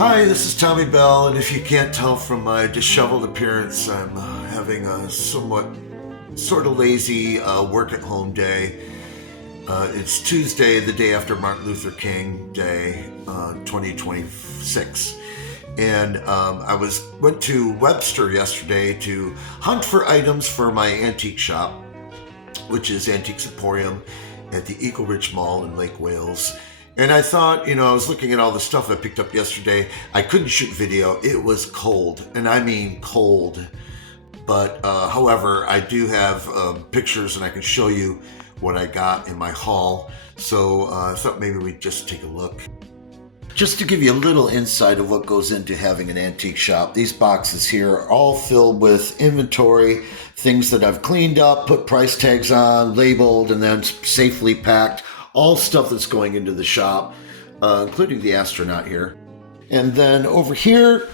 Hi, this is Tommy Bell, and if you can't tell from my disheveled appearance, I'm having a somewhat sort of lazy work at home day. It's Tuesday, the day after Martin Luther King Day, 2026. And I went to Webster yesterday to hunt for items for my antique shop, which is Antiques Emporium at the Eagle Ridge Mall in Lake Wales. And I thought, I was looking at all the stuff I picked up yesterday. I couldn't shoot video. It was cold, and I mean cold. But however, I do have pictures, and I can show you what I got in my haul. So I thought maybe we'd just take a look. Just to give you a little insight of what goes into having an antique shop, these boxes here are all filled with inventory, things that I've cleaned up, put price tags on, labeled, and then safely packed. All stuff that's going into the shop, including the astronaut here. And then over here,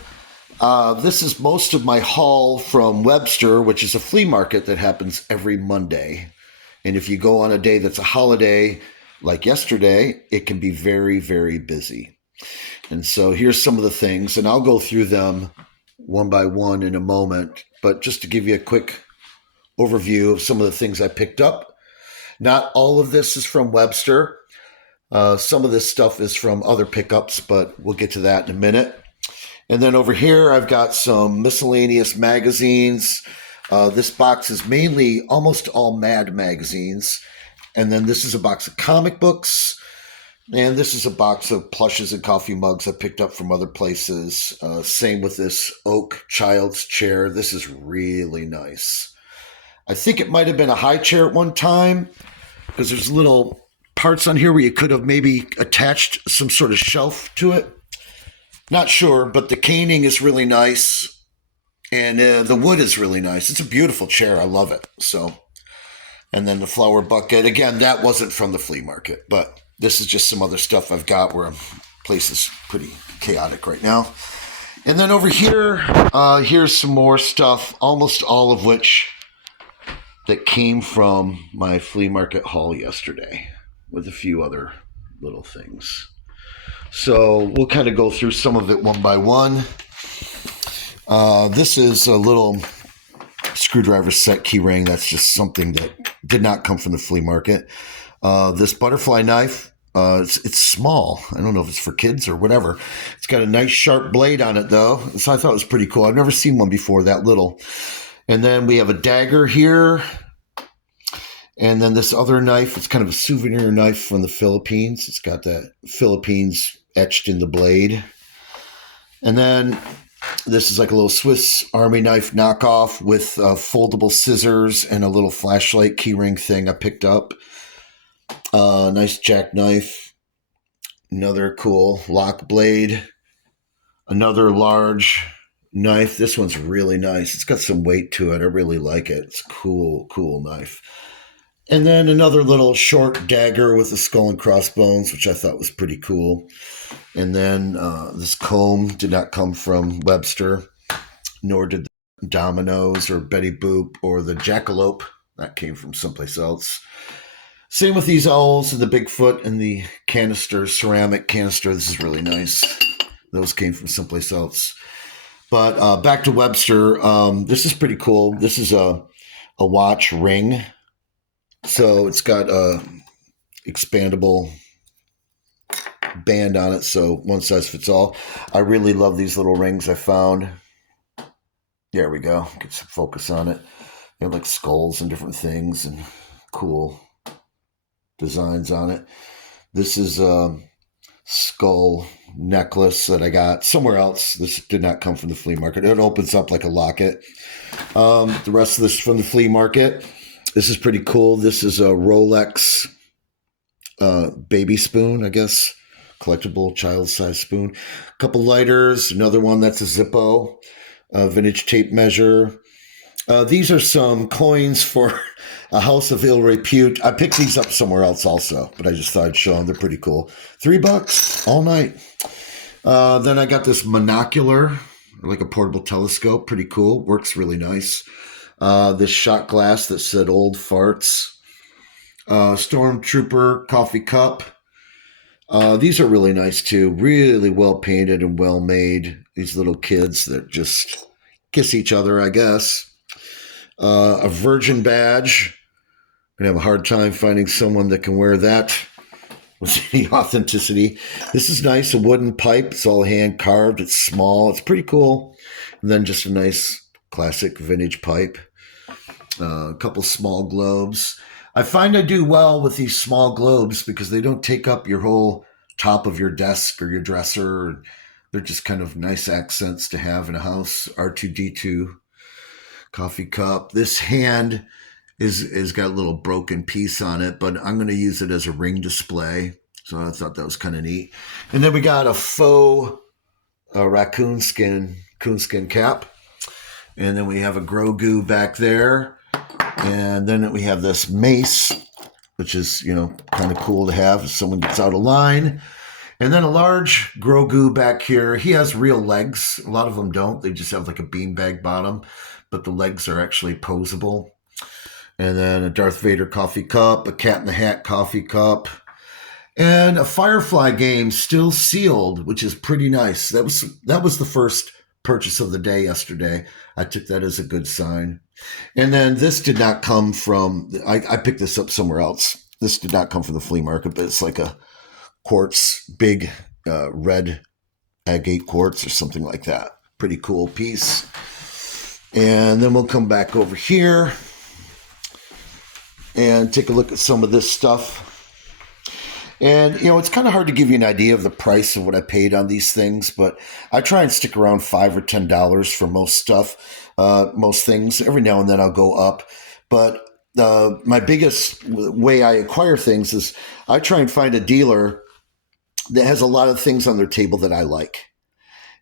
this is most of my haul from Webster, which is a flea market that happens every Monday. And if you go on a day that's a holiday, like yesterday, it can be very, very busy. And so here's some of the things, and I'll go through them one by one in a moment. But just to give you a quick overview of some of the things I picked up. Not all of this is from Webster. Some of this stuff is from other pickups, but we'll get to that in a minute. And then over here, I've got some miscellaneous magazines. This box is mainly almost all Mad magazines. And then this is a box of comic books. And this is a box of plushes and coffee mugs I picked up from other places. Same with this oak child's chair. This is really nice. I think it might have been a high chair at one time because there's little parts on here where you could have maybe attached some sort of shelf to it. Not sure, but the caning is really nice and the wood is really nice. It's a beautiful chair. I love it. And then the flower bucket. Again, that wasn't from the flea market, but this is just some other stuff I've got where the place is pretty chaotic right now. And then over here, here's some more stuff, almost all of which that came from my flea market haul yesterday with a few other little things. So we'll kind of go through some of it one by one. This is a little screwdriver set key ring. That's just something that did not come from the flea market. This butterfly knife, it's small. I don't know if it's for kids or whatever. It's got a nice sharp blade on it though. So I thought it was pretty cool. I've never seen one before that little. And then we have a dagger here. And then this other knife, it's kind of a souvenir knife from the Philippines. It's got that Philippines etched in the blade. And then this is like a little Swiss Army knife knockoff with foldable scissors and a little flashlight keyring thing I picked up. Nice jackknife. Another cool lock blade. Another large knife. This one's really nice. It's got some weight to it. I really like it. It's a cool knife. And then another little short dagger with a skull and crossbones, which I thought was pretty cool. And then this comb did not come from Webster, nor did the Domino's or Betty Boop or the Jackalope. That came from someplace else. Same with these owls and the Bigfoot and the canister, ceramic canister. This is really nice. Those came from someplace else. But back to Webster, this is pretty cool. This is a watch ring. So it's got a expandable band on it, so one size fits all. I really love these little rings I found. There we go. Get some focus on it. They have like skulls and different things and cool designs on it. This is a skull necklace that I got somewhere else. This did not come from the flea market. It opens up like a locket. The rest of this is from the flea market. This is pretty cool. This is a Rolex baby spoon, I guess. Collectible child-sized spoon. A couple lighters. Another one that's a Zippo. Vintage tape measure. These are some coins for a house of ill repute. I picked these up somewhere else also, but I just thought I'd show them. They're pretty cool. $3 all night. Then I got this monocular, like a portable telescope. Pretty cool. Works really nice. This shot glass that said old farts. Stormtrooper coffee cup. These are really nice too. Really well painted and well made. These little kids that just kiss each other, I guess. A virgin badge. I'm gonna have a hard time finding someone that can wear that with any authenticity. This is nice. A wooden pipe. It's all hand carved. It's small. It's pretty cool. And then just a nice classic vintage pipe. A couple small globes. I find I do well with these small globes because they don't take up your whole top of your desk or your dresser. They're just kind of nice accents to have in a house. R2D2 coffee cup. This hand is got a little broken piece on it, but I'm going to use it as a ring display. So I thought that was kind of neat. And then we got a faux coonskin cap. And then we have a Grogu back there. And then we have this mace, which is, kind of cool to have if someone gets out of line. And then a large Grogu back here. He has real legs. A lot of them don't. They just have like a beanbag bottom, but the legs are actually posable. And then a Darth Vader coffee cup, a Cat in the Hat coffee cup, and a Firefly game still sealed, which is pretty nice. That was the first purchase of the day yesterday. I took that as a good sign. And then this did not come from, I picked this up somewhere else. This did not come from the flea market, but it's like a quartz, big red agate quartz or something like that. Pretty cool piece. And then we'll come back over here and take a look at some of this stuff. And, it's kind of hard to give you an idea of the price of what I paid on these things, but I try and stick around $5 or $10 for most stuff, most things. Every now and then I'll go up. But my biggest way I acquire things is I try and find a dealer that has a lot of things on their table that I like.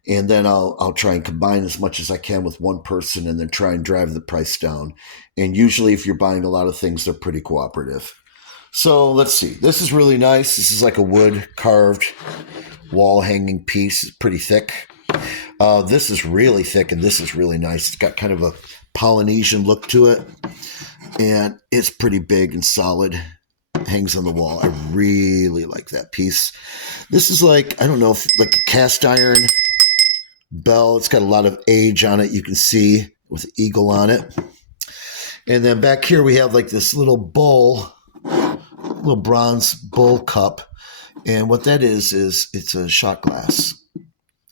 And then I'll try and combine as much as I can with one person and then try and drive the price down. And usually if you're buying a lot of things, they're pretty cooperative. So let's see. This is really nice. This is like a wood carved wall hanging piece. It's pretty thick. This is really thick and this is really nice. It's got kind of a Polynesian look to it. And it's pretty big and solid. It hangs on the wall. I really like that piece. This is like, I don't know, like a cast iron bell. It's got a lot of age on it. You can see with eagle on it. And then back here we have like this little bowl, little bronze bowl cup. And what that is it's a shot glass.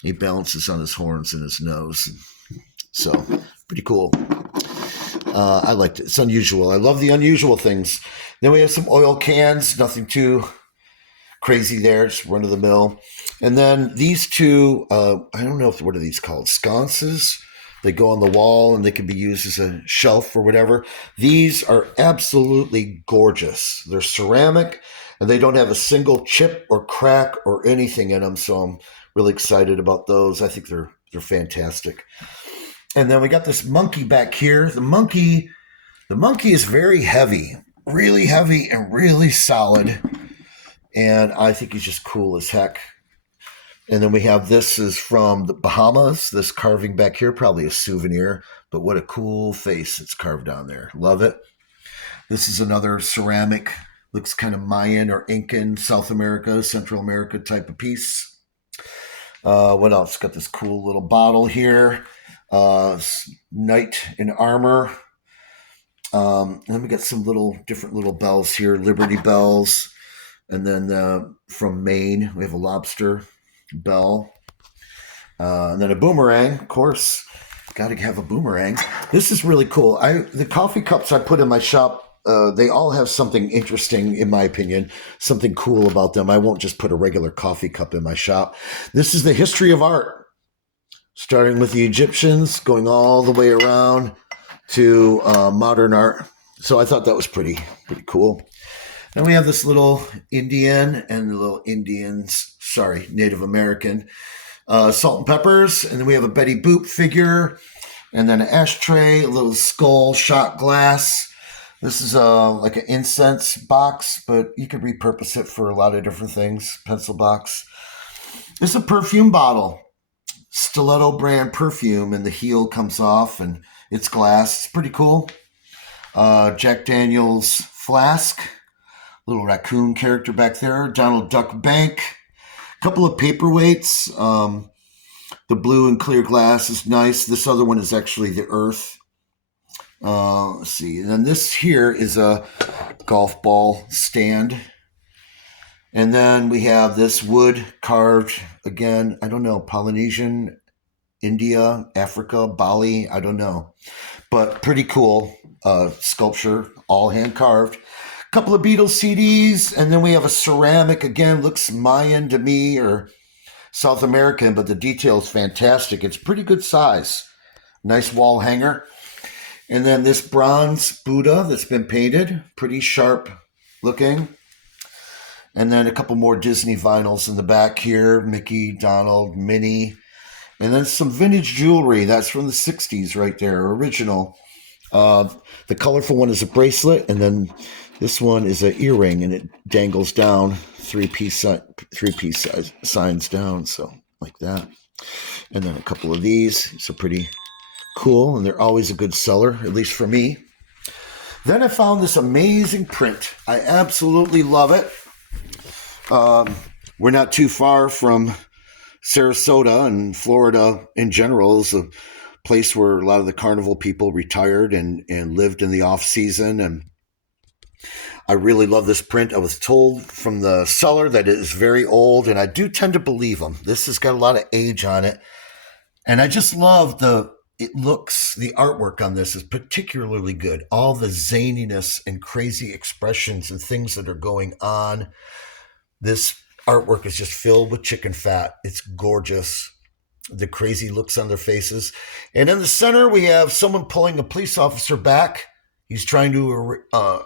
He balances on his horns and his nose. So pretty cool. I liked it. It's unusual. I love the unusual things. Then we have some oil cans, nothing too crazy there, just run of the mill. And then these two, I don't know what are these called, sconces. They go on the wall and they can be used as a shelf or whatever. These are absolutely gorgeous. They're ceramic and they don't have a single chip or crack or anything in them. So I'm really excited about those. I think they're fantastic. And then we got this monkey back here. The monkey is very heavy, really heavy and really solid. And I think he's just cool as heck. And then we have this is from the Bahamas, this carving back here, probably a souvenir, but what a cool face it's carved on there. Love it. This is another ceramic, looks kind of Mayan or Incan, South America, Central America type of piece. What else? Got this cool little bottle here. Knight in armor. Then we got some different little bells here, Liberty bells. And then from Maine, we have a lobster bell. And then a boomerang, of course. Got to have a boomerang. This is really cool. The coffee cups I put in my shop, they all have something interesting, in my opinion, something cool about them. I won't just put a regular coffee cup in my shop. This is the history of art, starting with the Egyptians, going all the way around to modern art. So I thought that was pretty cool. Then we have this little Indian and the little Native American salt and peppers. And then we have a Betty Boop figure and then an ashtray, a little skull shot glass. This is like an incense box, but you could repurpose it for a lot of different things. Pencil box. This is a perfume bottle. Stiletto brand perfume, and the heel comes off and it's glass. It's pretty cool. Jack Daniel's flask. little raccoon character back there. Donald Duck Bank. A couple of paperweights. The blue and clear glass is nice. This other one is actually the earth. Let's see. And then this here is a golf ball stand. And then we have this wood carved, again, I don't know, Polynesian, India, Africa, Bali, I don't know. But pretty cool sculpture, all hand carved. A couple of Beatles CDs, and then we have a ceramic, again, looks Mayan to me or South American, but the detail is fantastic. It's pretty good size. Nice wall hanger. And then this bronze Buddha that's been painted, pretty sharp looking. And then a couple more Disney vinyls in the back here, Mickey, Donald, Minnie. And then some vintage jewelry. That's from the 60s right there, original. The colorful one is a bracelet, and then this one is an earring, and it dangles down, three-piece signs down, so like that. And then a couple of these. It's a pretty cool, and they're always a good seller, at least for me. Then I found this amazing print. I absolutely love it. We're not too far from Sarasota, and Florida in general is a place where a lot of the carnival people retired and lived in the off season. And I really love this print. I was told from the seller that it is very old, and I do tend to believe them. This has got a lot of age on it. And I just love the artwork on this is particularly good. All the zaniness and crazy expressions and things that are going on. This artwork is just filled with chicken fat. It's gorgeous. The crazy looks on their faces. And in the center, we have someone pulling a police officer back. He's trying to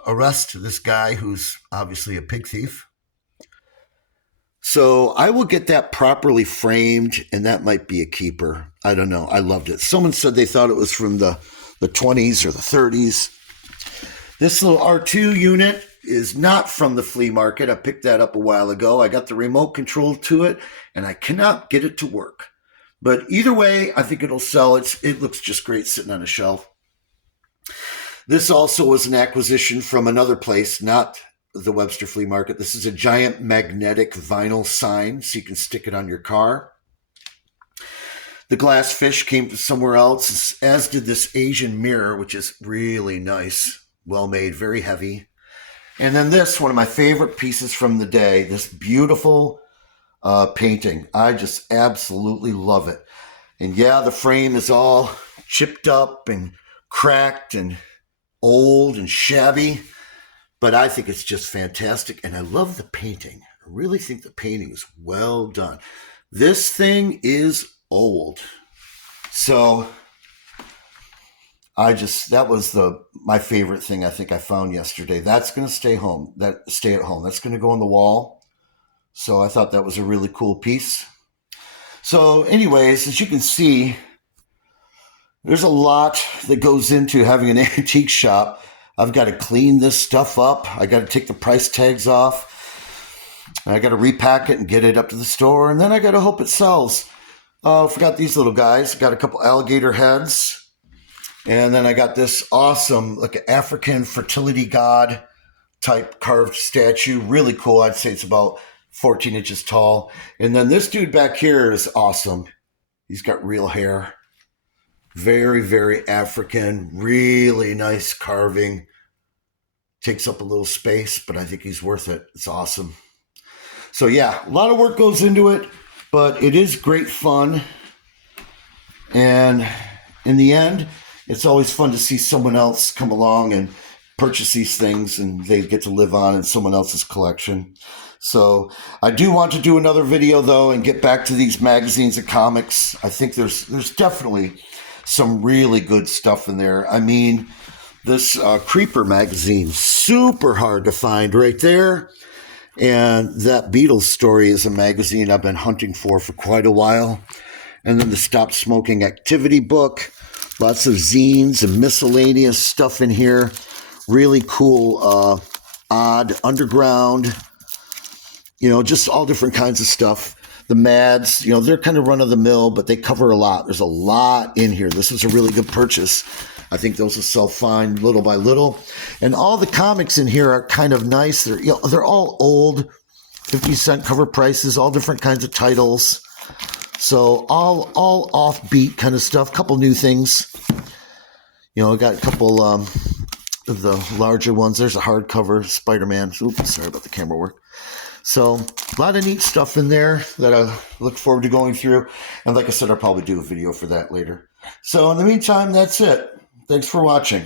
arrest this guy who's obviously a pig thief. So I will get that properly framed, and that might be a keeper. I don't know. I loved it. Someone said they thought it was from the 20s or the 30s. This little R2 unit is not from the flea market. I picked that up a while ago. I got the remote control to it, and I cannot get it to work. But either way, I think it'll sell. It looks just great sitting on a shelf. This also was an acquisition from another place, not the Webster Flea Market. This is a giant magnetic vinyl sign, so you can stick it on your car. The glass fish came from somewhere else, as did this Asian mirror, which is really nice, well made, very heavy. And then this, one of my favorite pieces from the day, this beautiful painting. I just absolutely love it. And yeah, the frame is all chipped up and cracked and old and shabby, but I think it's just fantastic. And I love the painting. I really think the painting is well done. This thing is old. So that was my favorite thing I think I found yesterday. That's going to stay at home. That's going to go on the wall. So I thought that was a really cool piece. So anyways, as you can see, there's a lot that goes into having an antique shop. I've got to clean this stuff up. I got to take the price tags off. I got to repack it and get it up to the store. And then I got to hope it sells. Forgot these little guys. Got a couple alligator heads. And then I got this awesome, like an African fertility god type carved statue. Really cool. I'd say it's about 14 inches tall. And then this dude back here is awesome. He's got real hair. Very, very African. Really nice carving. Takes up a little space, but I think he's worth it. It's awesome. So yeah, a lot of work goes into it, but it is great fun. And in the end, it's always fun to see someone else come along and purchase these things, and they get to live on in someone else's collection. So I do want to do another video, though, and get back to these magazines and comics. I think there's definitely some really good stuff in there. I mean, this Creeper magazine, super hard to find right there. And that Beatles story is a magazine I've been hunting for quite a while. And then the Stop Smoking Activity book. Lots of zines and miscellaneous stuff in here. Really cool, odd, underground, just all different kinds of stuff. The Mads, they're kind of run-of-the-mill, but they cover a lot. There's a lot in here. This is a really good purchase. I think those will sell fine little by little. And all the comics in here are kind of nice. They're all old, 50-cent cover prices, all different kinds of titles. So all offbeat kind of stuff. Couple new things. I got a couple of the larger ones. There's a hardcover Spider-Man. Oops, sorry about the camera work. So a lot of neat stuff in there that I look forward to going through. And like I said, I'll probably do a video for that later. So in the meantime, that's it. Thanks for watching.